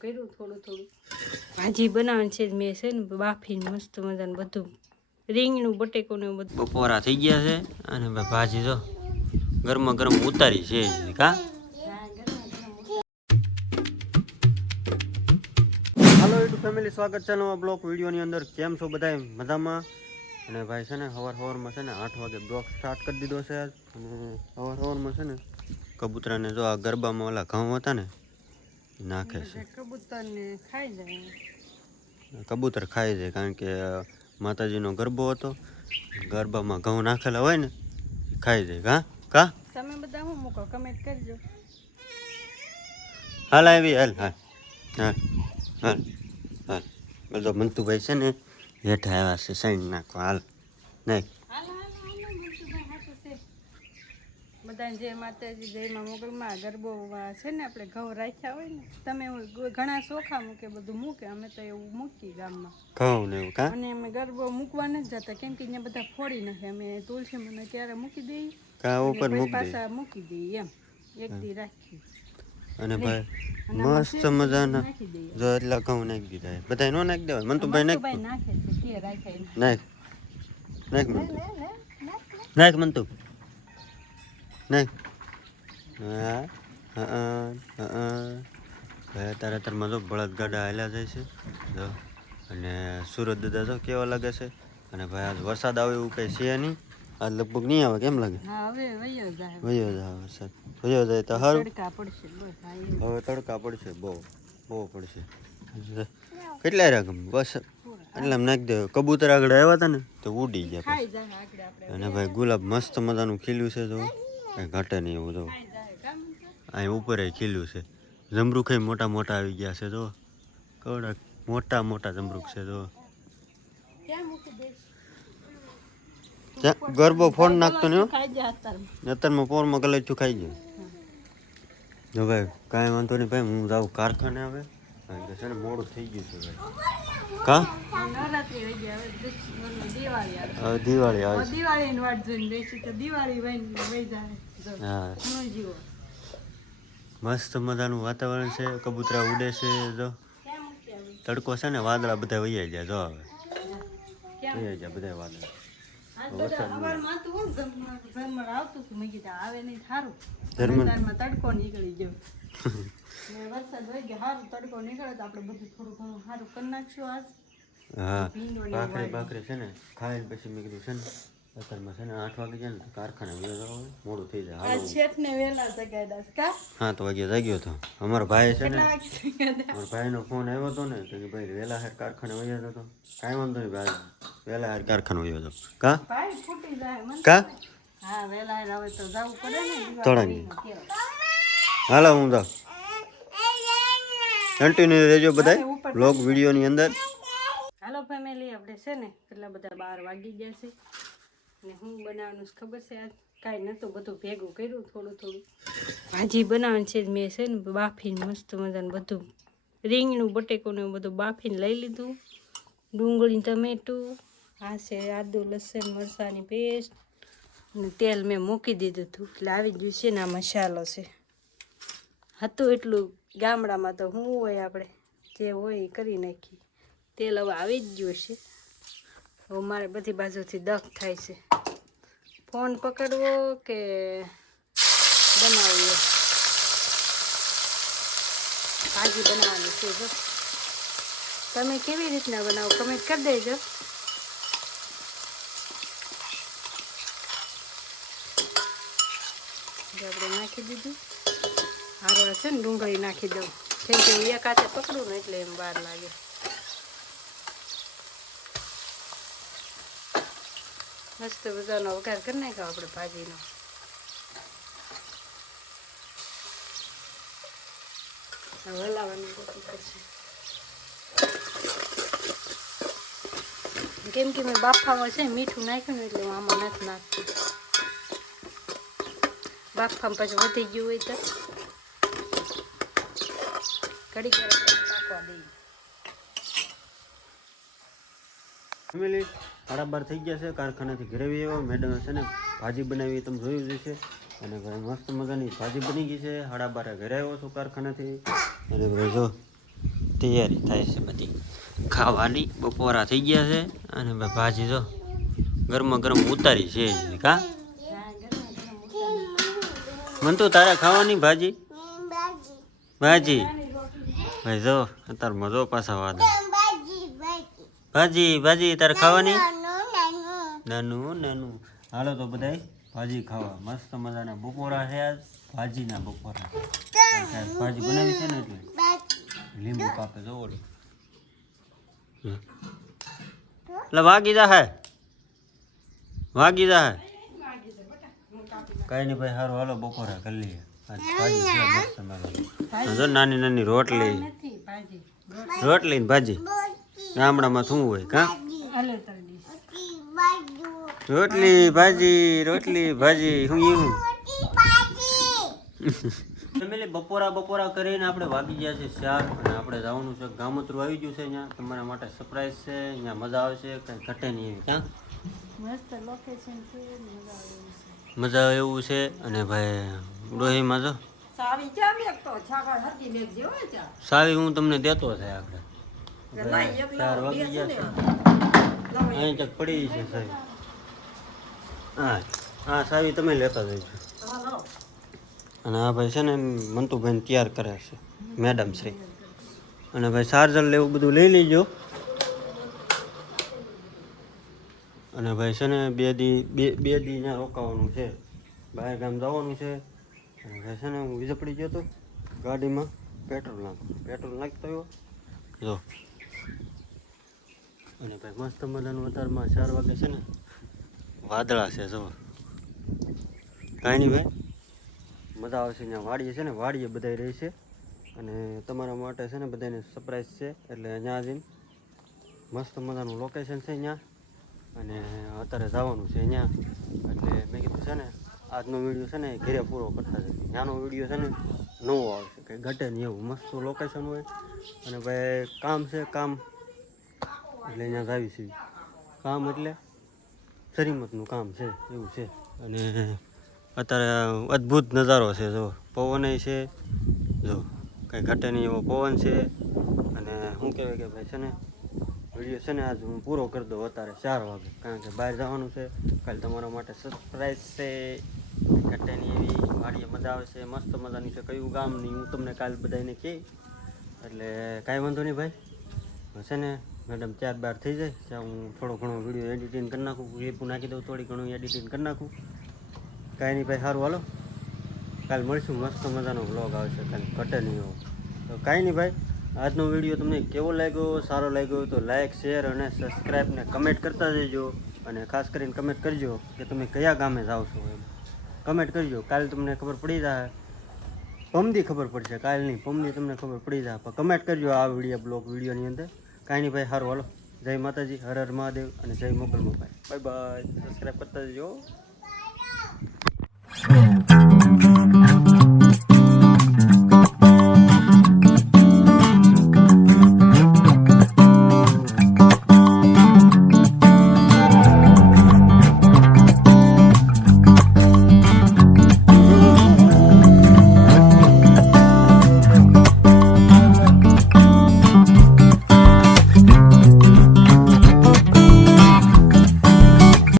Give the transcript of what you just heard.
ભેગું કર્યું થોડું ભાજી બનાવવાની છે મેં છે ને બાફીને મસ્ત મજાનું બધું રીંગણું બટેકું ને બધું બપોરા થઈ ગયા છે અને ભાજી જો ગરમા ગરમ ઉતારી છે કા હાલો યુટ્યુબ ફેમિલી, સ્વાગત છે નવા બ્લોગ વિડીયોની અંદર. કેમ છો બધા? મજામાં? અને ભાઈ છે ને સવારમાં છે ને 8 વાગે બ્લોગ સ્ટાર્ટ કરી દીધો છે. અને સવારમાં છે ને કબૂતરાને જો આ ગરબામાં ઓલા ઘઉં હતા ને નાખે છે. કબૂતરને ખાઈ જાય, કબૂતર ખાઈ જાય કારણ કે માતાજીનો ગરબો હતો, ગરબામાં ઘઉં નાખેલા હોય ને ખાઈ જાય. કા તમે બધા હું મૂકો કમેન્ટ કરજો. હાલ આવી હાલ હાલ હાલ હાલ હાલ બધો મંતુભાઈ છે ને હેઠા આવ્યા છે સાઈડ નાખવા. હાલ નહીં બધા જે માતાજી જયમાં મોગલમાં ગરબોમાં છે ને આપણે ઘઉં રાખ્યા હોય ને, તમે ઘણા ચોખા મૂકે બધું મૂકે, અમે તો એવું મૂકી ગામમાં ઘઉં ને એવું. કા અને અમે ગરબો મૂકવા નથી જતા કેમ કે અહીંયા બધા ફોડી નાખે. અમે તુલસી મને ક્યારે મૂકી દઈએ કા ઉપર પાછા મૂકી દઈએ એમ એક દી રાખી. અને ભાઈ મસ્ત મજાના જો એટલા ઘઉં નાખી દીધા. બધા નો નાખી દેવાય. મંતુભાઈ નાખે છે કે રાખાય નાખ નાખ મંતુ નાખ મંતુ નાખ. હા હા ભાઈ અત્યારમાં જો બળદ ગાડા હાલ્યા જાય છે જો. અને સુરત દાદા જો કેવા લાગે છે. અને ભાઈ આજ વરસાદ આવે એવું કંઈ છે નહીં. આજ લગભગ નહીં આવે. કેમ લાગે? વયો જાય વરસાદ વયો જાય તો સારું. હવે તડકા પડશે, બહુ પડશે. કેટલા રકમ બસ એટલે એમ નાખી દે. કબૂતર આગળ આવ્યા હતા ને તો ઉડી ગયા. અને ભાઈ ગુલાબ મસ્ત મજાનું ખીલ્યું છે જો, કઈ ઘટે નહીં એવું જો. અહીં ઉપર ખીલ્યું છે. જમરૂખ મોટા મોટા આવી ગયા છે જો, કવડા મોટા મોટા જમરૂખ છે જો. ગરબો ફોન નાખતો ને અત્યારમાં પોરમાં ગલેચું ખાઈ જાય. જો ભાઈ કાંઈ વાંધો નહીં ભાઈ, હું જાઉં કારખાને. હવે છે ને મોડું થઈ ગયું છે ભાઈ. કા દિવાળી આવે હા. મસ્ત મજાનું વાતાવરણ છે. કબૂતરા ઉડે છે જો. તડકો છે ને વાદળા બધા વૈયા જાય જો. હવે વૈયા જાય બધા વાદળા. તડકો નીકળી ગયો વરસાદ હોય ગયો સારું. તડકો નીકળે તો આપણે બધું થોડું ઘણું સારું કરી નાખશું આજ. હા ભાખરી છે ને ખાઈને પછી મેં કીધું છે ને અત્યારમાં છે ને 8 વાગે જાય ને કારખાને મોડું થઈ જાય. હા તો વાગે જાગ્યો હતો અમારો ભાઈ છે ને. અમારા ભાઈનો ફોન આવ્યો હતો ને તો કે ભાઈ વહેલા હાર કારખાને વયો હતો. કાંઈ વાંધો નહીં ભાઈ, વહેલા હાર કારખાને વયો હતો. કા હા વહેલા હાર આવે તો જવું પડે ને તળાની. હાલો હું જાઉં. કન્ટિન્યુ રહેજો બધા બ્લોગ વિડીયોની અંદર. હાલો ફેમિલી, આપણે છે ને કેટલા બધા 12 વાગી ગયા છે અને હું બનાવવાનું ખબર છે આજ કાંઈ નહોતું, બધું ભેગું કર્યું થોડું ભાજી બનાવવાની છે. મેં છે ને બાફીને મસ્ત મજાનું બધું રીંગણું બટેકું ને બધું બાફીને લઈ લીધું. ડુંગળી ટમેટું આ છે, આદુ લસણ મરચાંની પેસ્ટ અને તેલ મેં મૂકી દીધું હતું એટલે આવી ગયું છે ને આ મસાલો છે. હતું એટલું ગામડામાં તો શું હોય, આપણે જે હોય એ કરી નાખી. તેલ હવે આવી જ ગયું છે. હવે મારે બધી બાજુથી દખ થાય છે ફોન પકડવો કે બનાવવો. ભાજી બનાવવાની છે જો. તમે કેવી રીતના બનાવો કમેન્ટ કરી દેજો. આપણે નાખી દીધું. હારો છે ને ડુંગળી નાખી દઉં કેમ કે એક હાથે પકડું ને એટલે એમ વાર લાગે. મસ્ત બધાનો વઘાર કરી નાખ્યો આપણે ભાજીનો. હલાવવાની પડશે કેમ કે મેં બાફામાં છે મીઠું નાખ્યું ને એટલે હું આમાં નથી નાખતું. બાફામાં પછી વધી ગયું હોય તો ઘડી નાખવા દઈએ. ફેમિલી 12:30 થઈ ગયા છે. કારખાનાથી ઘરે આવ્યો. મેડમે છે ને ભાજી બનાવી, તમે જોયું જ છે. અને ભાઈ મસ્ત મજાની ભાજી બની ગઈ છે. 12:30 ઘરે આવ્યો છું કારખાનાથી. અને ભાઈ જો તૈયારી થાય છે બધી ખાવાની. બપોરા થઈ ગયા છે અને ભાઈ ભાજી જો ગરમા ગરમ ઉતારી છે કા મન તો તારે ખાવાની ભાજી ભાજી ભાઈ જો અત્યારે મજો પાછા વાદા ભાજી ભાજી તારે ખાવાની નાનું નાનું. હાલો તો બધાય ભાજી ખાવા. મસ્ત મજાના બપોરા છે આજ ભાજીના બપોરા. ભાજી બનાવી છે ને એટલે લીંબુ કાપે જો ઓલું એટલે વાગી જા હે વાગી જા હે કઈ નહીં ભાઈ સારું હાલો બપોરા કરી લઈએ. આજ ભાજી છે મસ્ત મજાની. જો નાની નાની રોટલી રોટલી ને ભાજી ગામડામાં શું હોય કા રોટલી ભાજી હું એવું ફેમિલી બપોરા કરીને આપણે વાગી ગયા છે 4 અને આપણે જવાનું છે ગામતરું આવી ગયું છે. અહીંયા તમારા માટે સરપ્રાઈઝ છે. અહીંયા મજા આવશે કંઈ ઘટે નહીં એવી ક્યાં મસ્ત લોકેશન છે મજા આવે એવું છે. અને ભાઈ ડોહીમાં જો સાવી હું તમને દેતો છે આપણે 4 વાગી ગયા છે. અહીં તક પડી છે સાવી. હા હા સાવી તમે લેતા જઈજો. અને આ ભાઈ છે ને મંતુભાઈને તૈયાર કરે છે મેડમ શ્રી. અને ભાઈ ચાર્જર લેવું બધું લઈ લેજો. અને ભાઈ છે ને બે દી ત્યાં રોકાવાનું છે. બહાર ગામ જવાનું છે. અને ભાઈ છે ને હું વીજ પડી ગયો હતો ગાડીમાં પેટ્રોલ નાખતો આવ્યો જો. અને ભાઈ મસ્ત મજાનું અત્યારમાં 4 વાગે છે ને વાદળા છે જો કાંઈ નહીં ભાઈ મજા આવશે. અહીંયા વાડીએ છે ને વાડીએ બધા રહે છે. અને તમારા માટે છે ને બધાને સરપ્રાઈઝ છે એટલે અહીંયા જઈને મસ્ત મજાનું લોકેશન છે અહીંયા. અને અત્યારે જવાનું છે અહીંયા એટલે મેં કીધું છે ને આજનો વિડીયો છે ને ઘરે પૂરો કરતા જઈએ. ત્યાંનો વિડીયો છે ને નવો આવશે કંઈ ઘટે નહીં એવું મસ્ત લોકેશન હોય. અને ભાઈ કામ છે કામ એટલે અહીંયા જાવી છે કામ એટલે શરીમતનું કામ છે એવું છે. અને અત્યારે અદ્ભુત નજારો છે જો પવન છે જો કંઈ ઘટે નહીં એવો પવન છે. અને શું કહેવાય કે ભાઈ છે ને વિડીયો છે ને આજ હું પૂરો કરી દઉં અત્યારે 4 વાગે કારણ કે બહાર જવાનું છે. કાલે તમારા માટે સરપ્રાઈઝ છે ઘટે નહીં એવી વાડીએ મજા આવે છે મસ્ત મજાની છે. કયું ગામ નહીં હું તમને કાલે બધાને કહી એટલે કાંઈ વાંધો નહીં ભાઈ છે ને મેડમ 4-12 થઈ જાય ત્યાં હું થોડો ઘણો વિડીયો એડિટિંગ કરી નાખું ક્લિપ નાખી દઉં થોડી ઘણું એડિટિંગ કરી નાખું. કાંઈ નહીં ભાઈ સારું હાલો કાલે મળીશું મસ્ત મજાનો વ્લોગ આવશે કાલે ઘટે નહીં એવો. તો કાંઈ નહીં ભાઈ આજનો વિડીયો તમને કેવો લાગ્યો સારો લાગ્યો તો લાઇક શેર અને સબસ્ક્રાઈબ ને કમેન્ટ કરતા જજો. અને ખાસ કરીને કમેન્ટ કરજો કે તમે કયા ગામે જાઓ છો એમ કમેન્ટ કરજો. કાલે તમને ખબર પડી જાય પમદી ખબર પડશે કાલે નહીં પમદી તમને ખબર પડી જાય પણ કમેન્ટ કરજો આ બ્લોગ વિડીયોની અંદર. કાંઈ નહીં ભાઈ સારું હાલો જય માતાજી હર હર મહાદેવ અને જય Mogal mobile bye bye subscribe કરતા જજો.